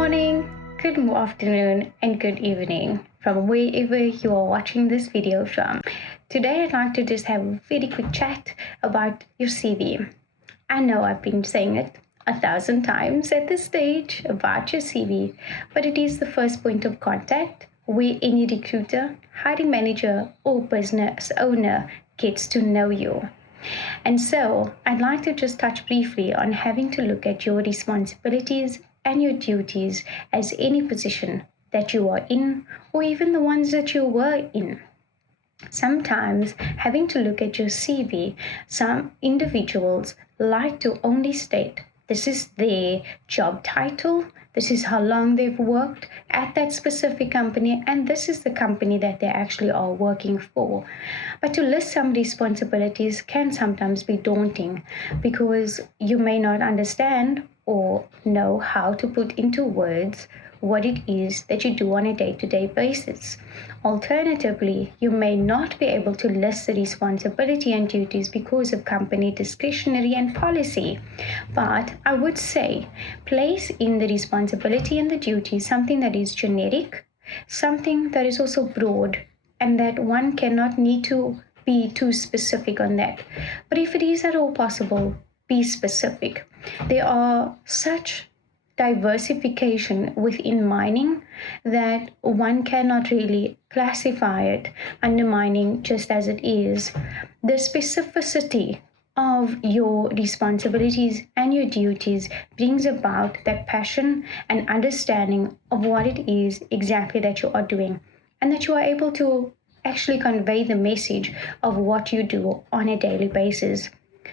morning, good afternoon, and good evening from wherever you are watching this video from. Today I'd like to just have a very quick chat about your CV. I know I've been saying it 1,000 times at this stage about your CV, but it is the first point of contact where any recruiter, hiring manager, or business owner gets to know you. And so I'd like to just touch briefly on having to look at your responsibilities and your duties as any position that you are in, or even the ones that you were in. Sometimes having to look at your CV, some individuals like to only state this is their job title, this is how long they've worked at that specific company, and this is the company that they actually are working for. But to list some responsibilities can sometimes be daunting because you may not understand or know how to put into words what it is that you do on a day-to-day basis. Alternatively, you may not be able to list the responsibility and duties because of company discretionary and policy. But I would say place in the responsibility and the duty something that is generic, something that is also broad, and that one cannot need to be too specific on that. But if it is at all possible, be specific. There are such diversification within mining that one cannot really classify it under mining just as it is. The specificity of your responsibilities and your duties brings about that passion and understanding of what it is exactly that you are doing, and that you are able to actually convey the message of what you do on a daily basis.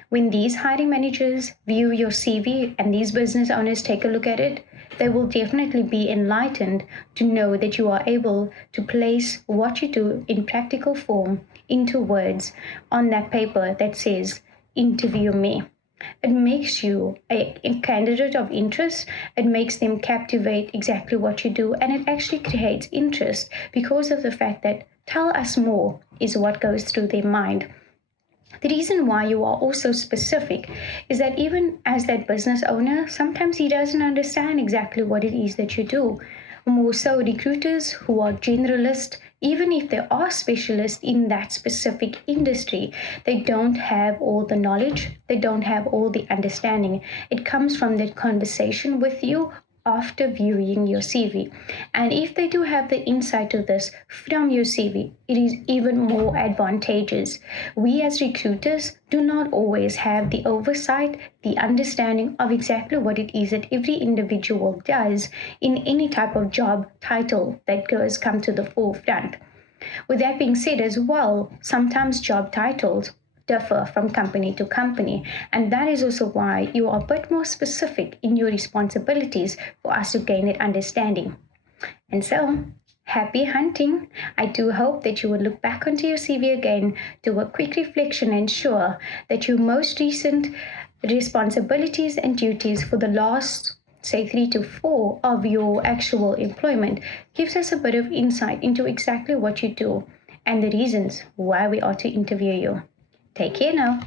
When these hiring managers view your CV and these business owners take a look at it, they will definitely be enlightened to know that you are able to place what you do in practical form into words on that paper that says, "Interview me." It makes you a candidate of interest. It makes them captivate exactly what you do, and it actually creates interest because of the fact that "tell us more" is what goes through their mind. The reason why you are also specific is that even as that business owner, sometimes he doesn't understand exactly what it is that you do. More so recruiters who are generalists, even if they are specialists in that specific industry, they don't have all the knowledge, they don't have all the understanding. It comes from that conversation with you after viewing your CV. And if they do have the insight of this from your CV, it is even more advantageous. We as recruiters do not always have the oversight, the understanding of exactly what it is that every individual does in any type of job title that come to the forefront. With that being said as well, sometimes job titles differ from company to company, and that is also why you are a bit more specific in your responsibilities for us to gain that understanding. And so, happy hunting. I do hope that you will look back onto your CV again, do a quick reflection, and ensure that your most recent responsibilities and duties for the last, say, 3 to 4 of your actual employment gives us a bit of insight into exactly what you do and the reasons why we ought to interview you. Take care now.